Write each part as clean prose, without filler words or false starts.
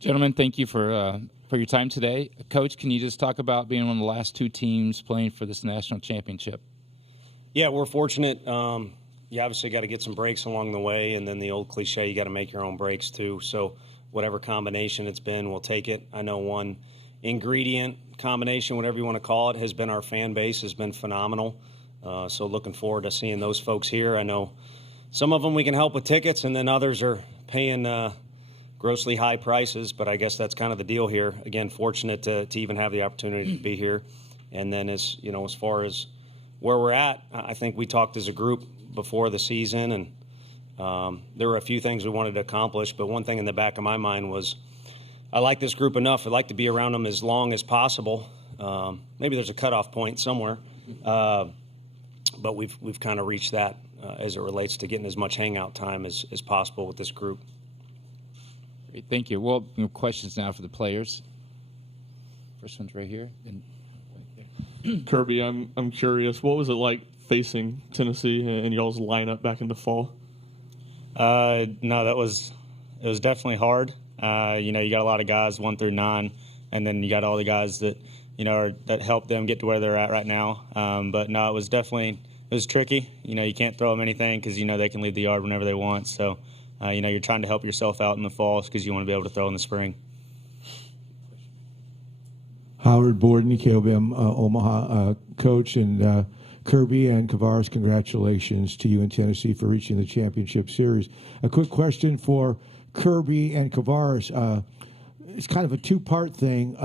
Gentlemen, thank you for your time today. Coach, can you just talk about being one of the last two teams playing for this national championship? Yeah, we're fortunate. You obviously got to get some breaks along the way, and then the old cliche, you got to make your own breaks too. So whatever combination it's been, we'll take it. I know one ingredient combination, whatever you want to call it, has been our fan base has been phenomenal. So looking forward to seeing those folks here. I know some of them we can help with tickets, and then others are paying grossly high prices, but I guess that's kind of the deal here. Again, fortunate to even have the opportunity to be here. And then as far as where we're at, I think we talked as a group before the season, and there were a few things we wanted to accomplish, but one thing in the back of my mind was I like this group enough. I'd like to be around them as long as possible. Maybe there's a cutoff point somewhere, but we've kind of reached that as it relates to getting as much hangout time as possible with this group. Great, thank you. Well, questions now for the players. First one's right here. Kirby, I'm curious, what was it like facing Tennessee and y'all's lineup back in the fall? No, it was definitely hard. You got a lot of guys 1 through 9, and then you got all the guys that that helped them get to where they're at right now. But no, it was tricky. You can't throw them anything because they can leave the yard whenever they want. So you're trying to help yourself out in the fall because you want to be able to throw in the spring. Howard Borden, KOBM Omaha coach, and Kirby and Kavares, congratulations to you in Tennessee for reaching the championship series. A quick question for Kirby and Kavares. It's kind of a two-part thing.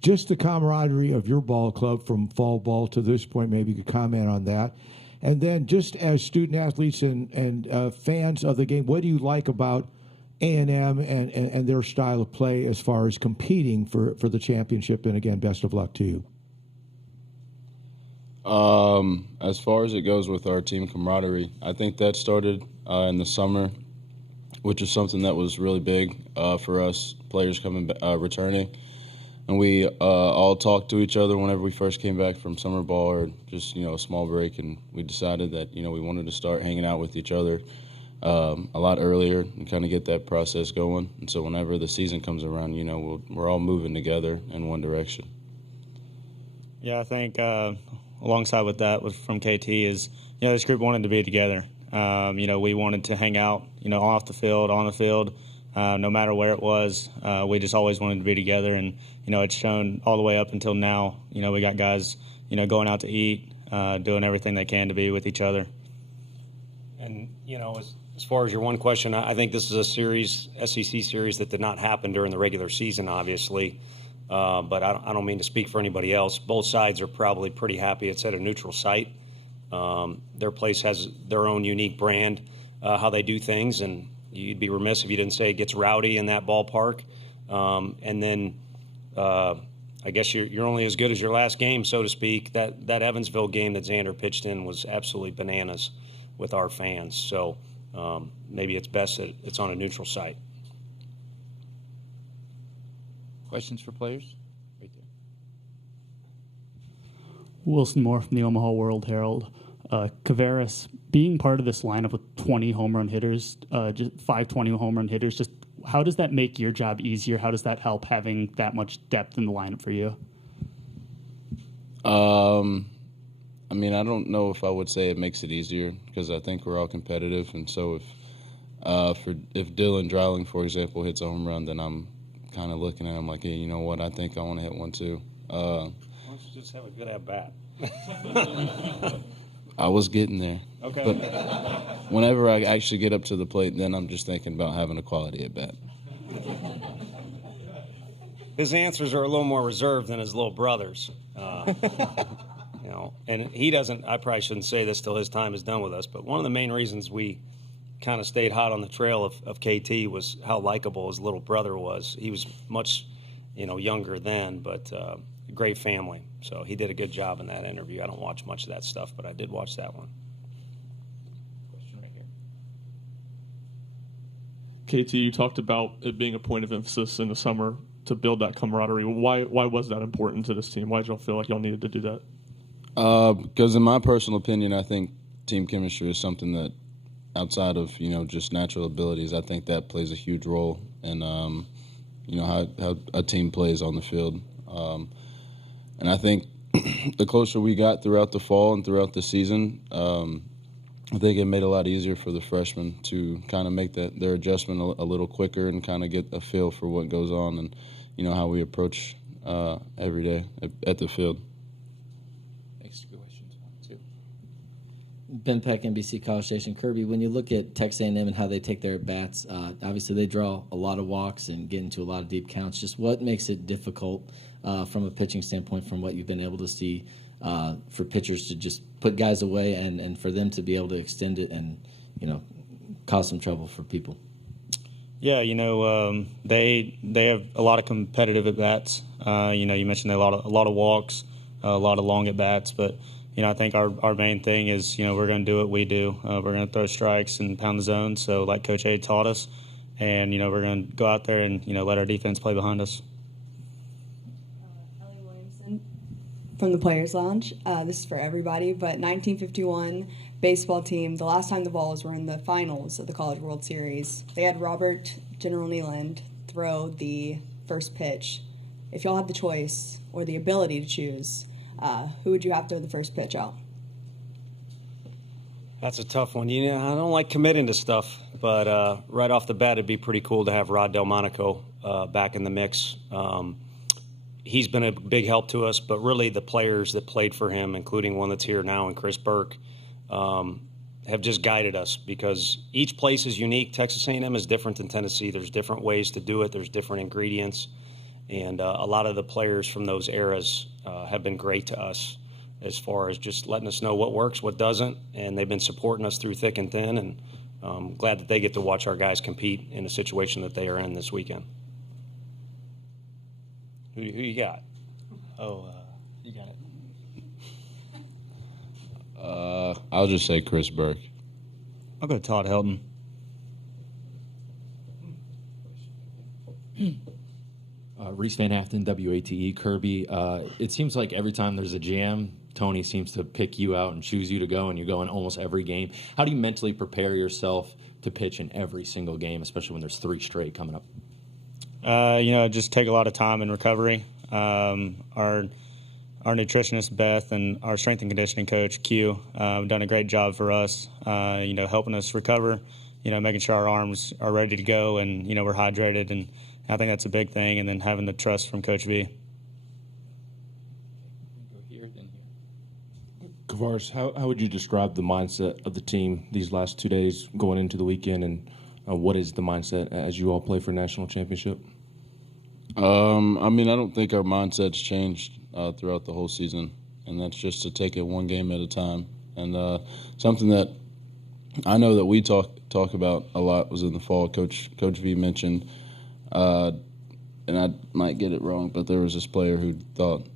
Just the camaraderie of your ball club from fall ball to this point, maybe you could comment on that. And then just as student athletes and fans of the game, what do you like about A&M and their style of play as far as competing for the championship? And again, best of luck to you. As far as it goes with our team camaraderie, I think that started in the summer, which is something that was really big for us players returning. And we all talked to each other whenever we first came back from summer ball or just, a small break. And we decided that, we wanted to start hanging out with each other a lot earlier and kind of get that process going. And so whenever the season comes around, we're all moving together in one direction. Yeah, I think alongside with that from KT is, this group wanted to be together. We wanted to hang out, off the field, on the field, no matter where it was. We just always wanted to be together. And, it's shown all the way up until now. We got guys, going out to eat, doing everything they can to be with each other. And, as far as your one question, I think this is a SEC series that did not happen during the regular season, obviously. But I don't mean to speak for anybody else. Both sides are probably pretty happy it's at a neutral site. Their place has their own unique brand, how they do things, and you'd be remiss if you didn't say it gets rowdy in that ballpark. And then I guess you're only as good as your last game, so to speak. That Evansville game that Xander pitched in was absolutely bananas with our fans. So maybe it's best that it's on a neutral site. Questions for players? Right there. Wilson Moore from the Omaha World Herald. Kavares, being part of this lineup with 20 home run hitters, just 520 home run hitters, just how does that make your job easier? How does that help having that much depth in the lineup for you? I don't know if I would say it makes it easier because I think we're all competitive, and so if Dylan Dreiling, for example, hits a home run, then I'm kind of looking at him like, hey, you know what? I think I want to hit one too. Why don't you just have a good at bat? I was getting there. Okay. But whenever I actually get up to the plate, then I'm just thinking about having a quality at bat. His answers are a little more reserved than his little brother's. And he doesn't, I probably shouldn't say this till his time is done with us, but one of the main reasons we kind of stayed hot on the trail of KT was how likable his little brother was. He was much, younger then, but great family. So he did a good job in that interview. I don't watch much of that stuff, but I did watch that one. Question right here. KT, you talked about it being a point of emphasis in the summer to build that camaraderie. Why was that important to this team? Why did y'all feel like y'all needed to do that? Because in my personal opinion, I think team chemistry is something that outside of, just natural abilities, I think that plays a huge role in, how a team plays on the field. And I think the closer we got throughout the fall and throughout the season, I think it made it a lot easier for the freshmen to kind of make their adjustment a little quicker and kind of get a feel for what goes on and, how we approach every day at the field. Thanks for questions. 1, 2. Ben Peck, NBC College Station. Kirby, when you look at Texas A&M and how they take their at-bats, obviously they draw a lot of walks and get into a lot of deep counts. Just what makes it difficult from a pitching standpoint from what you've been able to see for pitchers to just put guys away and for them to be able to extend it and, cause some trouble for people? Yeah, they have a lot of competitive at bats. You mentioned a lot of walks, a lot of long at bats, but I think our main thing is we're going to do what we do. We're going to throw strikes and pound the zone. So like Coach A taught us, and we're going to go out there and let our defense play behind us. Ellie Williamson from the Players Lounge. This is for everybody, but 1951 baseball team. The last time the Vols were in the finals of the College World Series, they had Robert General Nealand throw the first pitch. If y'all had the choice or the ability to choose, who would you have to throw the first pitch out? That's a tough one. I don't like committing to stuff, but right off the bat, it'd be pretty cool to have Rod Delmonico back in the mix. He's been a big help to us, but really the players that played for him, including one that's here now and Chris Burke, have just guided us because each place is unique. Texas A&M is different than Tennessee. There's different ways to do it. There's different ingredients. And a lot of the players from those eras have been great to us as far as just letting us know what works, what doesn't, and they've been supporting us through thick and thin, and I'm glad that they get to watch our guys compete in a situation that they are in this weekend. Who you got? You got it. I'll just say Chris Burke. I'll go Todd Helton. Reese Van Afton, WATE. Kirby, it seems like every time there's a jam, Tony seems to pick you out and choose you to go, and you go in almost every game. How do you mentally prepare yourself to pitch in every single game, especially when there's 3 straight coming up? Just take a lot of time in recovery. Our nutritionist, Beth, and our strength and conditioning coach, Q, have done a great job for us, helping us recover, making sure our arms are ready to go and, we're hydrated. And I think that's a big thing. And then having the trust from Coach V. Go here, then here. Kavares, how would you describe the mindset of the team these last 2 days going into the weekend, and what is the mindset as you all play for a national championship? I don't think our mindset's changed throughout the whole season, and that's just to take it one game at a time. And something that I know that we talk about a lot was in the fall. Coach V mentioned, and I might get it wrong, but there was this player who thought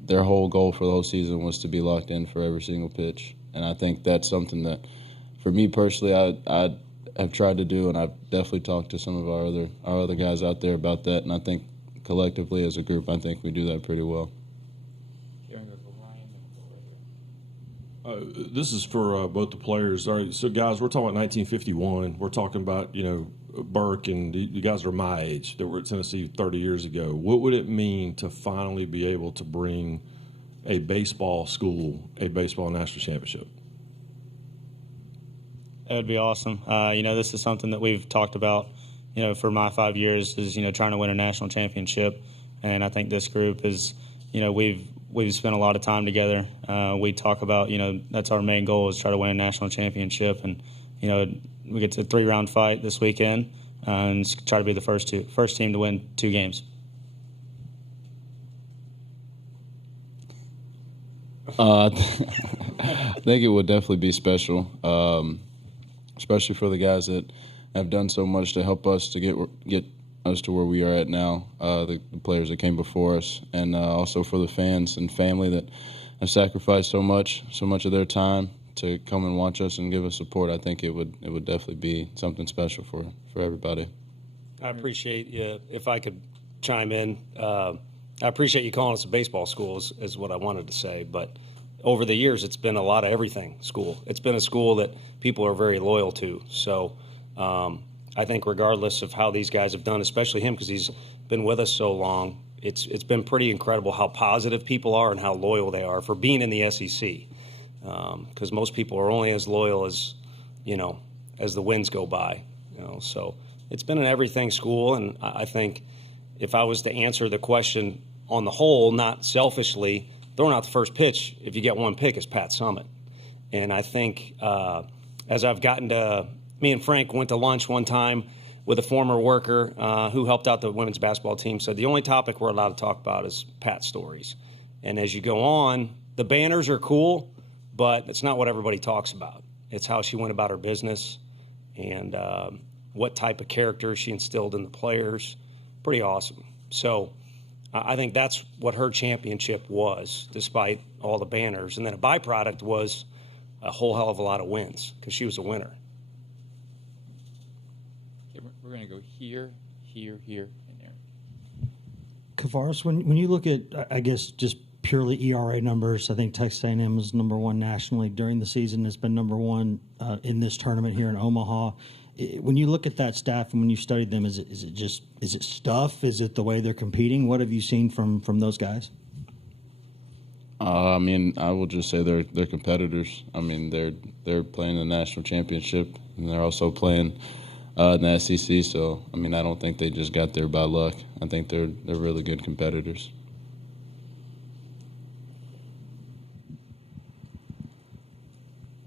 their whole goal for the whole season was to be locked in for every single pitch. And I think that's something that, for me personally, I have tried to do, and I've definitely talked to some of our other guys out there about that. And I think collectively as a group, I think we do that pretty well. This is for both the players. All right, so guys, we're talking about 1951. We're talking about Burke and the guys that are my age that were at Tennessee 30 years ago. What would it mean to finally be able to bring a baseball school a baseball national championship? That would be awesome. This is something that we've talked about, for my 5 years is, trying to win a national championship. And I think this group is, we've spent a lot of time together. We talk about, that's our main goal is try to win a national championship. And, we get to a 3-round fight this weekend and try to be the first team to win 2 games. I think it would definitely be special, especially for the guys that have done so much to help us to get us to where we are at now, the players that came before us, and also for the fans and family that have sacrificed so much of their time to come and watch us and give us support. I think it would definitely be something special for everybody. I appreciate you. If I could chime in, I appreciate you calling us a baseball school is what I wanted to say. But over the years, it's been a lot of everything school. It's been a school that people are very loyal to. So I think regardless of how these guys have done, especially him because he's been with us so long, it's been pretty incredible how positive people are and how loyal they are for being in the SEC. Because most people are only as loyal as, as the winds go by. So it's been an everything school, and I think if I was to answer the question on the whole, not selfishly, throwing out the first pitch, if you get one pick, is Pat Summitt. And I think as I've gotten to, me and Frank went to lunch one time with a former worker who helped out the women's basketball team, said the only topic we're allowed to talk about is Pat stories. And as you go on, the banners are cool, but it's not what everybody talks about. It's how she went about her business and what type of character she instilled in the players. Pretty awesome. So I think that's what her championship was, despite all the banners. And then a byproduct was a whole hell of a lot of wins because she was a winner. Okay, we're going to go here, here, here, and there. Kavares, when you look at, I guess, just purely ERA numbers, I think Texas A&M was number one nationally during the season. It's been number one in this tournament here in Omaha. When you look at that staff and when you studied them, is it stuff? Is it the way they're competing? What have you seen from those guys? I will just say they're competitors. They're playing the national championship, and they're also playing in the SEC. So, I don't think they just got there by luck. I think they're really good competitors.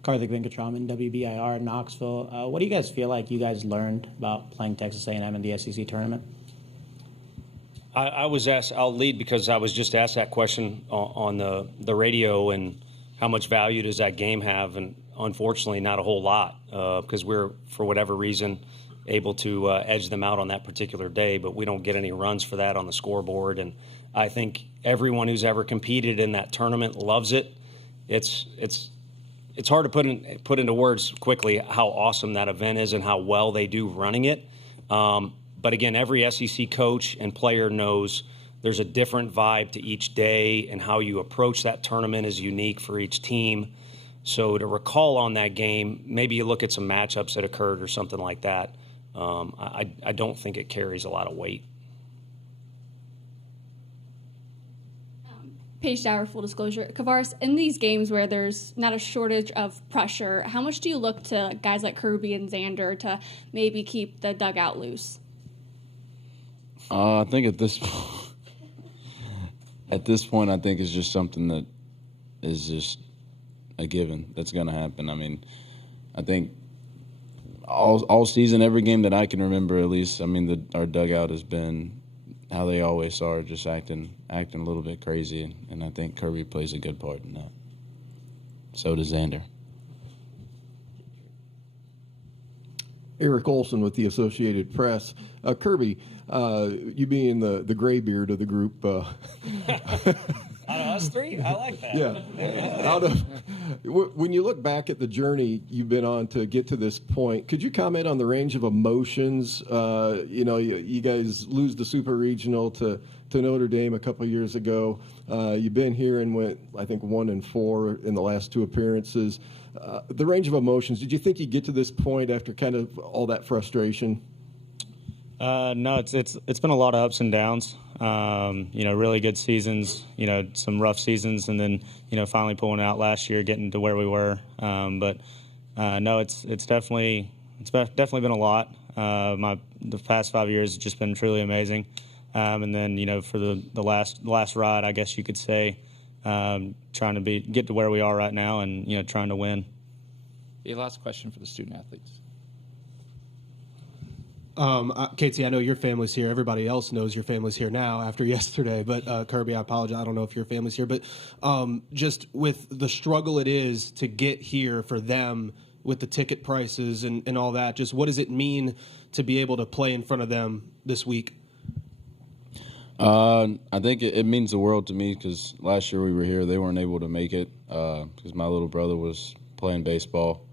Karthik Venkatraman, WBIR in Knoxville. What do you guys feel like you guys learned about playing Texas A&M in the SEC tournament? I was asked, I'll lead because I was just asked that question on the radio, and how much value does that game have? And unfortunately, not a whole lot because we're, for whatever reason, able to edge them out on that particular day, but we don't get any runs for that on the scoreboard. And I think everyone who's ever competed in that tournament loves it. It's hard to put into words quickly how awesome that event is and how well they do running it. But again, every SEC coach and player knows there's a different vibe to each day, and how you approach that tournament is unique for each team. So to recall on that game, maybe you look at some matchups that occurred or something like that. I don't think it carries a lot of weight. Paige Dower, full disclosure. Kavares, in these games where there's not a shortage of pressure, how much do you look to guys like Kirby and Xander to maybe keep the dugout loose? I think at this point, I think it's just something that is just a given that's going to happen. I think all season, every game that I can remember, at least, our dugout has been how they always are, just acting a little bit crazy, and I think Kirby plays a good part in that. So does Xander. Eric Olson with the Associated Press. Kirby, you being the gray beard of the group. Out of us three? I like that. Yeah. When you look back at the journey you've been on to get to this point, could you comment on the range of emotions? You guys lose the Super Regional to Notre Dame a couple of years ago. You've been here and went, I think, 1-4 in the last two appearances. The range of emotions, did you think you'd get to this point after kind of all that frustration? No, it's been a lot of ups and downs. Really good seasons, some rough seasons, and then, finally pulling out last year, getting to where we were. No, it's definitely been a lot. The past 5 years has just been truly amazing. And then, for the last ride, I guess you could say, trying to get to where we are right now and, trying to win. The last question for the student athletes. Katie, I know your family's here. Everybody else knows your family's here now after yesterday. But Kirby, I apologize. I don't know if your family's here. But just with the struggle it is to get here for them with the ticket prices and all that, just what does it mean to be able to play in front of them this week? I think it means the world to me because last year we were here. They weren't able to make it because my little brother was playing baseball.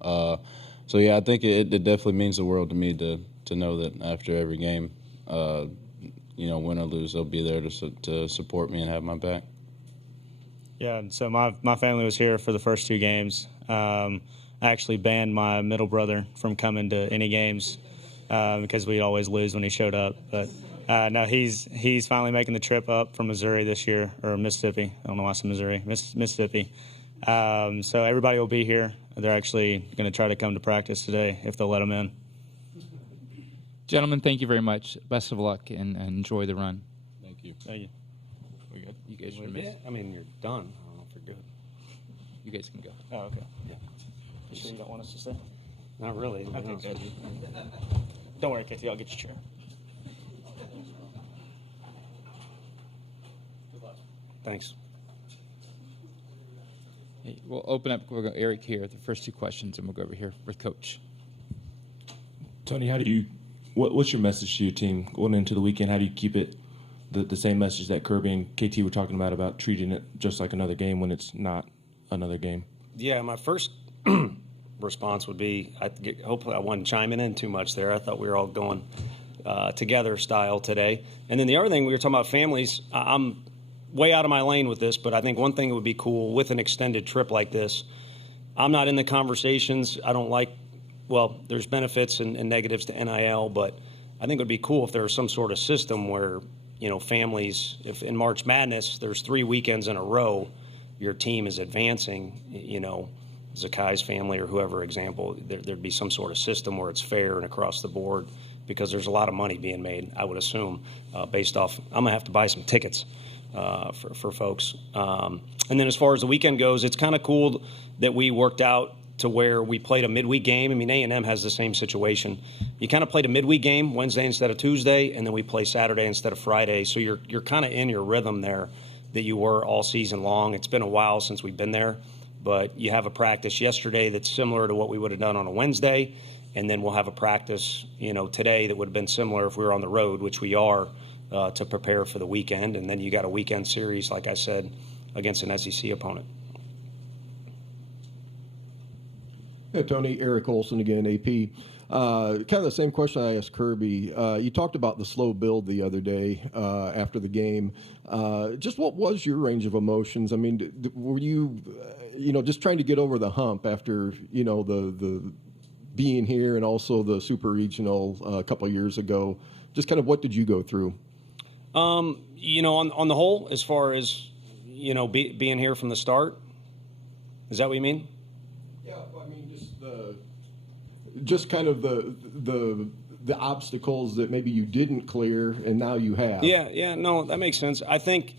So, yeah, I think it definitely means the world to me to know that after every game, win or lose, they'll be there to support me and have my back. Yeah, so my family was here for the first two games. I actually banned my middle brother from coming to any games because we'd always lose when he showed up. But no, he's finally making the trip up from Missouri this year, or Mississippi. I don't know why I said Missouri. Mississippi. So everybody will be here. They're actually going to try to come to practice today if they'll let them in. Gentlemen, thank you very much. Best of luck and enjoy the run. Thank you. Thank you. We good? You guys are Yeah, I mean, you're done. I don't know if you're good. You guys can go. Oh, okay. Yeah. You sure you don't want us to stay? Not really. Okay, good. Don't worry, KT. I'll get your chair. Thanks. Hey, we'll open up. We'll go Eric here. The first 2 questions, and we'll go over here with Coach. Tony, how do you? What's your message to your team going into the weekend? How do you keep it the same message that Kirby and KT were talking about treating it just like another game when it's not another game? Yeah, my first response would be, hopefully I wasn't chiming in too much there. I thought we were all going together style today. And then the other thing, we were talking about families. I'm way out of my lane with this, but I think one thing that would be cool with an extended trip like this, I'm not in the conversations. I don't like, well, there's benefits and negatives to NIL, but I think it would be cool if there was some sort of system where, families, if in March Madness, there's 3 weekends in a row, your team is advancing, Zakai's family or whoever example, there'd be some sort of system where it's fair and across the board, because there's a lot of money being made, I would assume, based off, I'm going to have to buy some tickets for folks. And then as far as the weekend goes, it's kind of cool that we worked out to where we played a midweek game. I mean, A&M has the same situation. You kind of played a midweek game Wednesday instead of Tuesday, and then we play Saturday instead of Friday. So you're kind of in your rhythm there that you were all season long. It's been a while since we've been there, but you have a practice yesterday that's similar to what we would have done on a Wednesday, and then we'll have a practice, today that would have been similar if we were on the road, which we are, to prepare for the weekend. And then you got a weekend series, like I said, against an SEC opponent. Yeah, Tony, Eric Olson again, AP. Kind of the same question I asked Kirby. You talked about the slow build the other day after the game. Just what was your range of emotions? I mean, were you, just trying to get over the hump after, the being here and also the super regional a couple of years ago? Just kind of what did you go through? On the whole, as far as, being here from the start, is that what you mean? Yeah, I mean, just kind of the obstacles that maybe you didn't clear and now you have. Yeah, no, that makes sense. I think,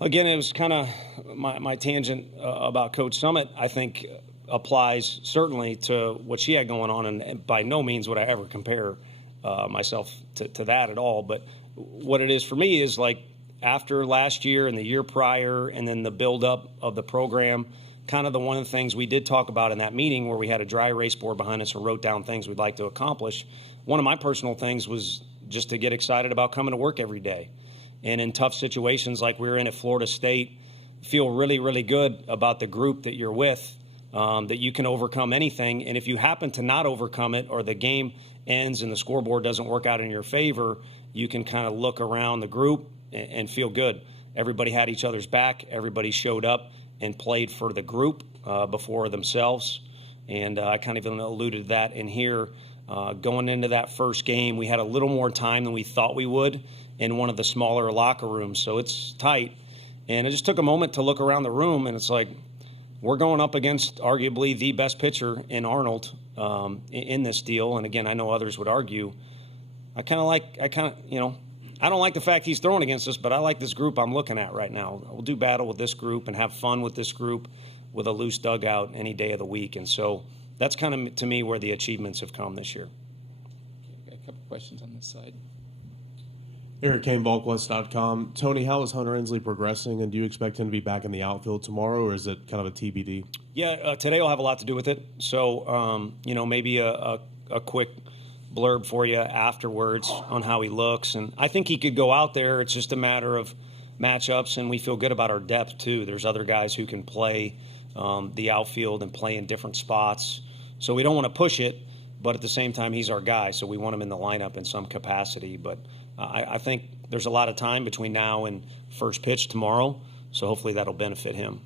again, it was kind of my tangent about Coach Summit, I think applies certainly to what she had going on, and by no means would I ever compare myself to that at all. But what it is for me is like after last year and the year prior and then the buildup of the program, kind of one of the things we did talk about in that meeting where we had a dry erase board behind us and wrote down things we'd like to accomplish. One of my personal things was just to get excited about coming to work every day. And in tough situations like we were in at Florida State, feel really, really good about the group that you're with, that you can overcome anything. And if you happen to not overcome it or the game ends and the scoreboard doesn't work out in your favor, you can kind of look around the group and feel good. Everybody had each other's back. Everybody showed up and played for the group before themselves. And I kind of even alluded to that in here. Going into that first game, we had a little more time than we thought we would in one of the smaller locker rooms. So it's tight. And it just took a moment to look around the room, and it's like we're going up against arguably the best pitcher in Arnold in this deal. And, again, I know others would argue. I don't like the fact he's throwing against us, but I like this group I'm looking at right now. We'll do battle with this group and have fun with this group with a loose dugout any day of the week. And so that's kind of, to me, where the achievements have come this year. Okay, a couple questions on this side. Eric Kane, VolkWest.com. Tony, how is Hunter Ensley progressing, and do you expect him to be back in the outfield tomorrow, or is it kind of a TBD? Yeah, today will have a lot to do with it. So, maybe a quick blurb for you afterwards on how he looks. And I think he could go out there. It's just a matter of matchups, and we feel good about our depth, too. There's other guys who can play the outfield and play in different spots. So we don't want to push it, but at the same time, he's our guy, so we want him in the lineup in some capacity. But I think there's a lot of time between now and first pitch tomorrow, so hopefully that'll benefit him.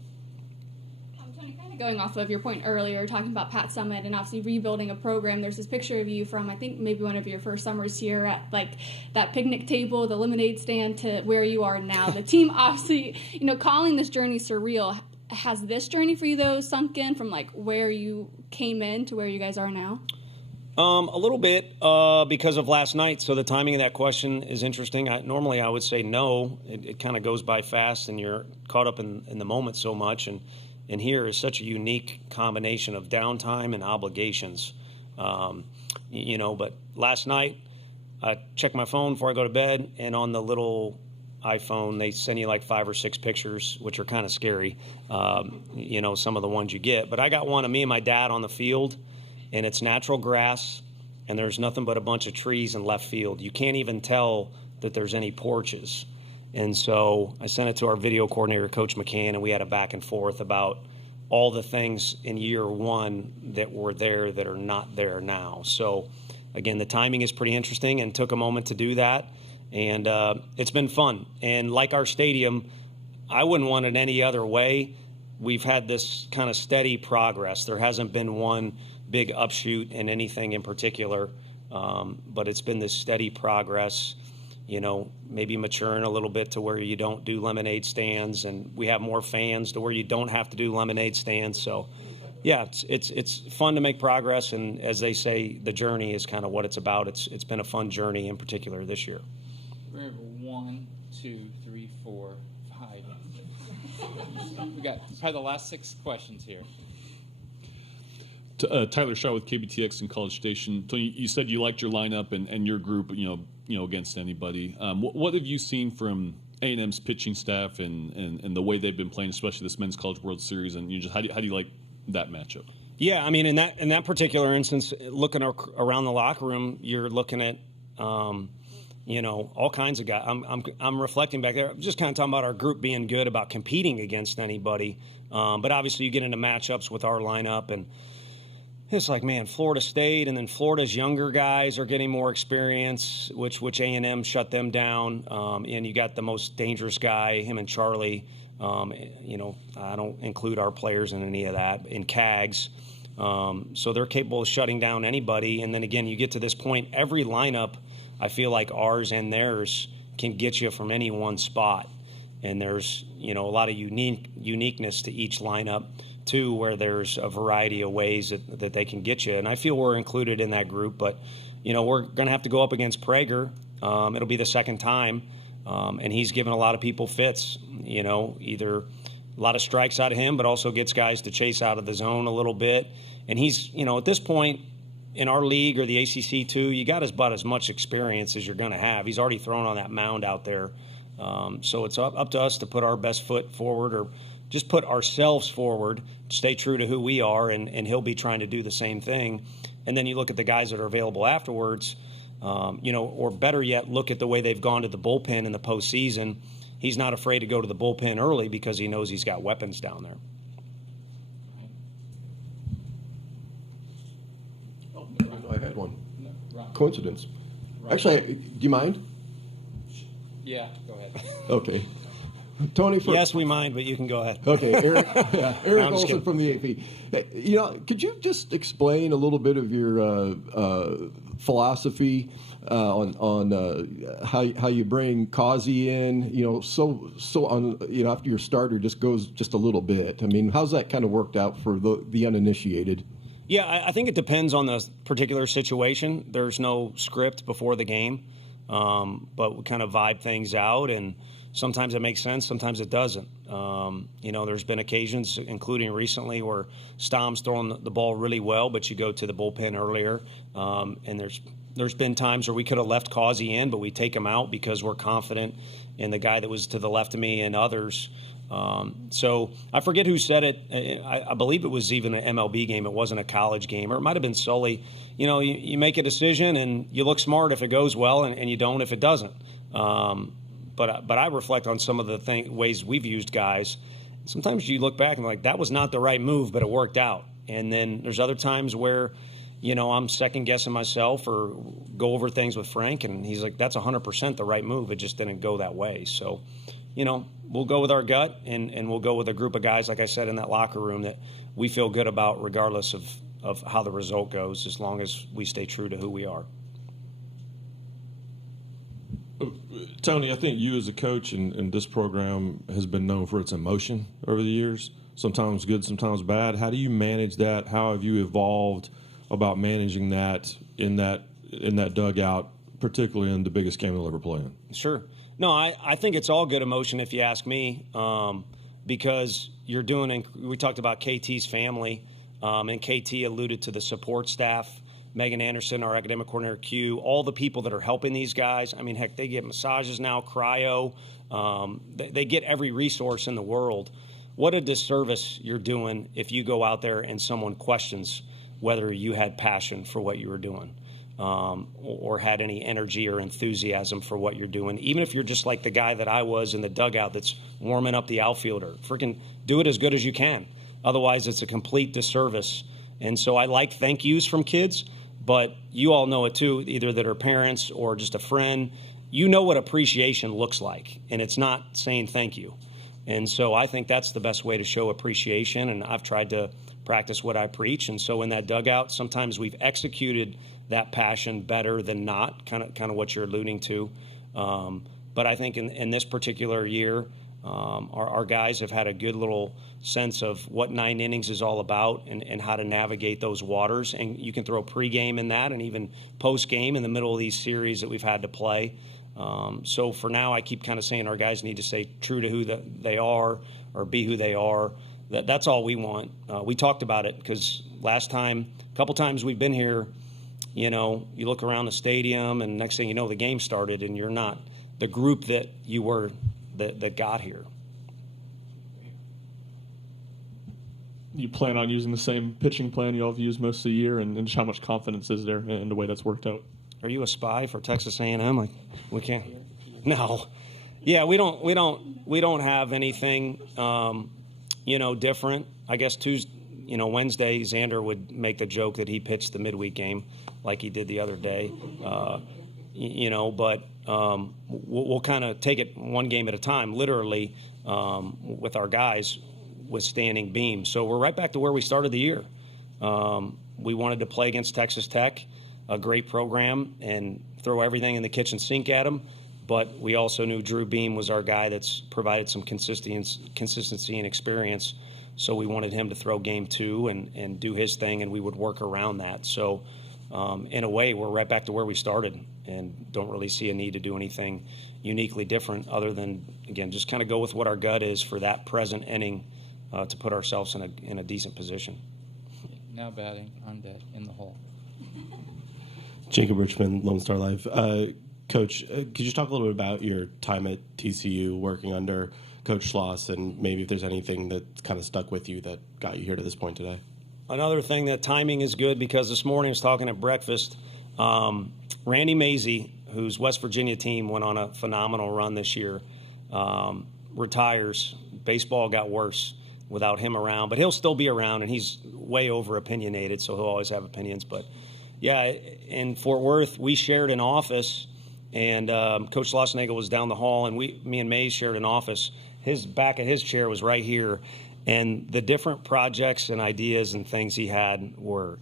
Tony, kind Going off of your point earlier, talking about Pat Summit and obviously rebuilding a program, there's this picture of you from, I think, maybe one of your first summers here at like that picnic table, the lemonade stand, to where you are now. The team obviously, calling this journey surreal. Has this journey for you, though, sunk in from like where you came in to where you guys are now? A little bit because of last night. So the timing of that question is interesting. Normally I would say no. It kind of goes by fast and you're caught up in the moment so much. And here is such a unique combination of downtime and obligations. But last night I checked my phone before I go to bed, and on the little iPhone, they send you like 5 or 6 pictures, which are kind of scary, some of the ones you get. But I got one of me and my dad on the field, and it's natural grass, and there's nothing but a bunch of trees in left field. You can't even tell that there's any porches. And so I sent it to our video coordinator, Coach McCann, and we had a back and forth about all the things in year one that were there that are not there now. So, again, the timing is pretty interesting and took a moment to do that. And it's been fun. And like our stadium, I wouldn't want it any other way. We've had this kind of steady progress. There hasn't been one big upshoot in anything in particular, but it's been this steady progress. Maybe maturing a little bit to where you don't do lemonade stands, and we have more fans to where you don't have to do lemonade stands. So, yeah, it's fun to make progress, and as they say, the journey is kind of what it's about. It's been a fun journey in particular this year. We have 1, 2, 3, 4, 5. We got probably the last 6 questions here. Tyler Shaw with KBTX in College Station. Tony, you said you liked your lineup and your group, against anybody. What have you seen from A&M's pitching staff and the way they've been playing, especially this Men's College World Series, and how do you like that matchup? Yeah, I mean, in that particular instance, looking around the locker room, you're looking at all kinds of guys. I'm reflecting back there, just kind of talking about our group being good about competing against anybody. But obviously, you get into matchups with our lineup, and it's like, man, Florida State, and then Florida's younger guys are getting more experience, which A&M shut them down. And you got the most dangerous guy, him and Charlie. I don't include our players in any of that, in CAGs. So they're capable of shutting down anybody. And then again, you get to this point, every lineup, I feel like ours and theirs can get you from any one spot. And there's, a lot of uniqueness to each lineup, too, where there's a variety of ways that they can get you. And I feel we're included in that group. But, we're going to have to go up against Prager. It'll be the second time. And he's given a lot of people fits, either a lot of strikes out of him, but also gets guys to chase out of the zone a little bit. And he's, at this point in our league or the ACC too, you got about as much experience as you're going to have. He's already thrown on that mound out there. So it's up to us to put our best foot forward, or just put ourselves forward, stay true to who we are, and he'll be trying to do the same thing. And then you look at the guys that are available afterwards, or better yet, look at the way they've gone to the bullpen in the postseason. He's not afraid to go to the bullpen early because he knows he's got weapons down there. I had one. Coincidence. Actually, do you mind? Yeah, go ahead. Okay. Tony, yes, we mind, but you can go ahead. Okay, Eric Olson from the AP. Could you just explain a little bit of your philosophy on how you bring Causey in? So on after your starter just goes just a little bit. I mean, how's that kind of worked out for the uninitiated? Yeah, I think it depends on the particular situation. There's no script before the game, but we kind of vibe things out, and sometimes it makes sense, sometimes it doesn't. There's been occasions, including recently, where Stom's throwing the ball really well, but you go to the bullpen earlier. And there's been times where we could have left Causey in, but we take him out because we're confident in the guy that was to the left of me and others. So I forget who said it. I believe it was even an MLB game. It wasn't a college game, or it might have been Sully. You make a decision and you look smart if it goes well, and you don't if it doesn't. But I reflect on some of the ways we've used guys. Sometimes you look back and like, that was not the right move, but it worked out. And then there's other times where, I'm second guessing myself or go over things with Frank, and he's like, that's 100% the right move. It just didn't go that way. So, we'll go with our gut, and we'll go with a group of guys, like I said, in that locker room that we feel good about regardless of how the result goes, as long as we stay true to who we are. Tony, I think you as a coach and this program has been known for its emotion over the years, sometimes good, sometimes bad. How do you manage that? How have you evolved about managing that in that dugout, particularly in the biggest game they'll ever play in? Sure. No, I think it's all good emotion if you ask me, because you're doing – we talked about KT's family, and KT alluded to the support staff. Megan Anderson, our academic coordinator, Q, all the people that are helping these guys. I mean, heck, they get massages now, cryo. They get every resource in the world. What a disservice you're doing if you go out there and someone questions whether you had passion for what you were doing, or had any energy or enthusiasm for what you're doing. Even if you're just like the guy that I was in the dugout that's warming up the outfielder, freaking do it as good as you can. Otherwise, it's a complete disservice. And so I like thank yous from kids. But you all know it too, either that are parents or just a friend. You know what appreciation looks like, and it's not saying thank you. And so I think that's the best way to show appreciation, and I've tried to practice what I preach. And so in that dugout, sometimes we've executed that passion better than not, kind of what you're alluding to. But I think in this particular year, our guys have had a good little sense of what 9 innings is all about and how to navigate those waters. And you can throw pregame in that and even postgame in the middle of these series that we've had to play. So for now, I keep kind of saying our guys need to stay true to who they are or be who they are. That's all we want. We talked about it because a couple times we've been here, you look around the stadium and next thing you know, the game started and you're not the group that you were that got here. You plan on using the same pitching plan you all have used most of the year, and how much confidence is there in the way that's worked out? Are you a spy for Texas A&M? Like, we can't. No. Yeah, we don't have anything, different. I guess Wednesday, Xander would make the joke that he pitched the midweek game like he did the other day. But we'll kind of take it one game at a time, literally, with our guys with standing beam. So we're right back to where we started the year. We wanted to play against Texas Tech, a great program, and throw everything in the kitchen sink at them. But we also knew Drew Beam was our guy that's provided some consistency and experience. So we wanted him to throw game 2 and do his thing, and we would work around that. So in a way, we're right back to where we started and don't really see a need to do anything uniquely different other than, again, just kind of go with what our gut is for that present inning to put ourselves in a decent position. Now batting on deck in the hole. Jacob Richmond, Lone Star Live. Coach, could you talk a little bit about your time at TCU working under Coach Schloss and maybe if there's anything that kind of stuck with you that got you here to this point today? Another thing, that timing is good because this morning I was talking at breakfast. Randy Mazey, whose West Virginia team went on a phenomenal run this year, retires. Baseball got worse without him around, but he'll still be around, and he's way over opinionated, so he'll always have opinions. But yeah, in Fort Worth, we shared an office, and Coach Schlossnagle was down the hall, and me and Mays shared an office. His back of his chair was right here, and the different projects and ideas and things he had were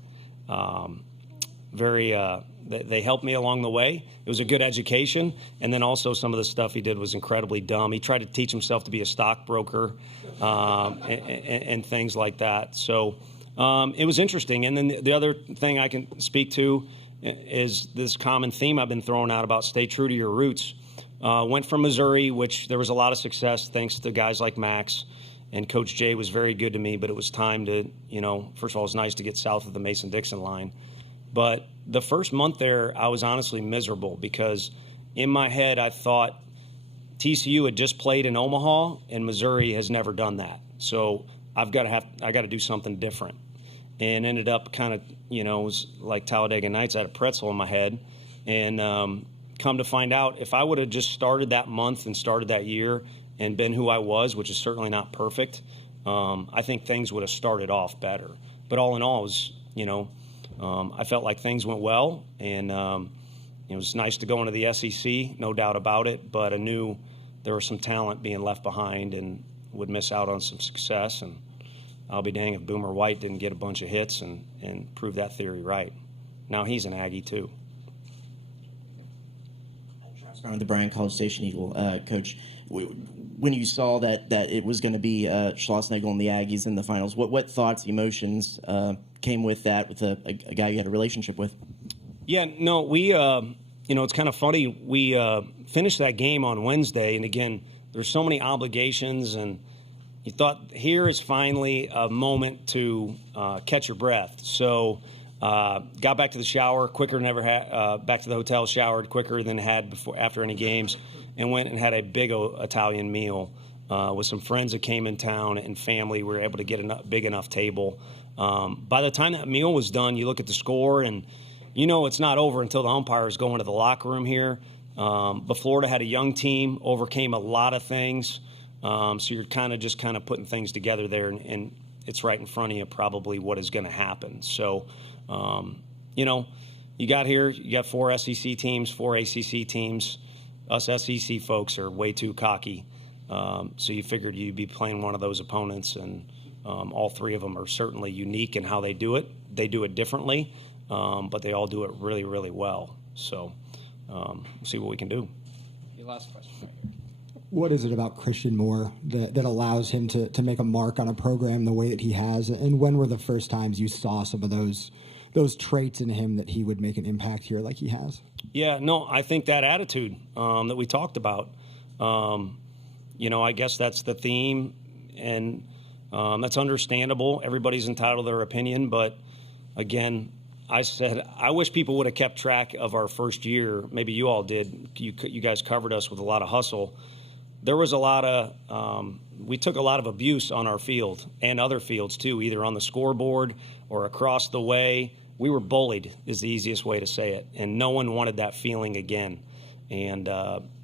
they helped me along the way. It was a good education, and then also some of the stuff he did was incredibly dumb. He tried to teach himself to be a stockbroker and things like that. So it was interesting. And then the other thing I can speak to is this common theme I've been throwing out about stay true to your roots. Went from Missouri, which there was a lot of success thanks to guys like Max, and Coach Jay was very good to me, but it was time to, first of all, it was nice to get south of the Mason-Dixon line. But the first month there, I was honestly miserable because in my head I thought TCU had just played in Omaha and Missouri has never done that. So I got to do something different. And ended up kind of, it was like Talladega Nights. I had a pretzel in my head. And come to find out, if I would have just started that month and started that year and been who I was, which is certainly not perfect, I think things would have started off better. But all in all, it was, I felt like things went well, and it was nice to go into the SEC, no doubt about it, but a new there was some talent being left behind and would miss out on some success. And I'll be dang if Boomer White didn't get a bunch of hits and prove that theory right. Now he's an Aggie too. The Bryan College Station Eagle. Coach, when you saw that it was going to be Schlossnagle and the Aggies in the finals, what thoughts, emotions came with that, with a guy you had a relationship with? Yeah, no, we, it's kind of funny. We finished that game on Wednesday, and again, there's so many obligations, and you thought here is finally a moment to catch your breath. So got back to the shower quicker than ever had, back to the hotel, showered quicker than had before after any games, and went and had a big Italian meal with some friends that came in town and family. We were able to get a big enough table. By the time that meal was done, you look at the score, and it's not over until the umpires go into the locker room here. But Florida had a young team, overcame a lot of things. So you're kind of putting things together there, and it's right in front of you probably what is going to happen. So, you got here, you got 4 SEC teams, 4 ACC teams. Us SEC folks are way too cocky. So you figured you'd be playing one of those opponents, and all 3 of them are certainly unique in how they do it. They do it differently, but they all do it really, really well. So we'll see what we can do. Your last question right here. What is it about Christian Moore that allows him to make a mark on a program the way that he has? And when were the first times you saw some of those traits in him that he would make an impact here like he has? Yeah, no, I think that attitude that we talked about, I guess that's the theme, and that's understandable. Everybody's entitled to their opinion, but again, I said I wish people would have kept track of our first year. Maybe you all did. You guys covered us with a lot of hustle. There was a lot of we took a lot of abuse on our field and other fields too, either on the scoreboard or across the way. We were bullied is the easiest way to say it, and no one wanted that feeling again, and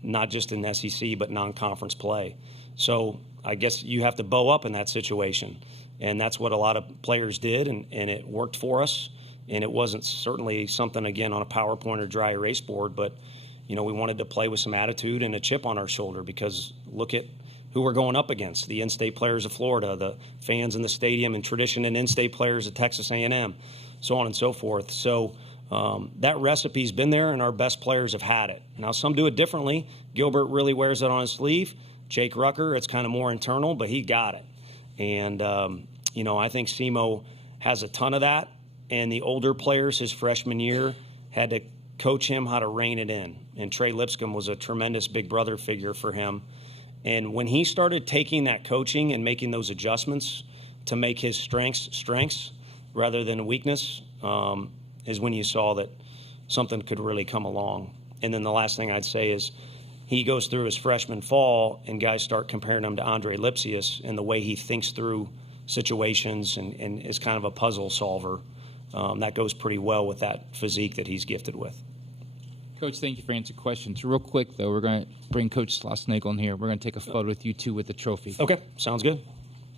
not just in SEC but non-conference play. So I guess you have to bow up in that situation, and that's what a lot of players did, and it worked for us. And it wasn't certainly something, again, on a PowerPoint or dry erase board, but, we wanted to play with some attitude and a chip on our shoulder, because look at who we're going up against, the in-state players of Florida, the fans in the stadium and tradition and in-state players at Texas A&M, so on and so forth. So that recipe's been there, and our best players have had it. Now, some do it differently. Gilbert really wears it on his sleeve. Jake Rucker, it's kind of more internal, but he got it. And, I think Simo has a ton of that. And the older players his freshman year had to coach him how to rein it in. And Trey Lipscomb was a tremendous big brother figure for him. And when he started taking that coaching and making those adjustments to make his strengths rather than weakness, is when you saw that something could really come along. And then the last thing I'd say is he goes through his freshman fall, and guys start comparing him to Andre Lipsius in the way he thinks through situations and is kind of a puzzle solver. That goes pretty well with that physique that he's gifted with. Coach, thank you for answering questions. Real quick, though, we're going to bring Coach Schlossnagle in here. We're going to take a photo with you two with the trophy. Okay, sounds good.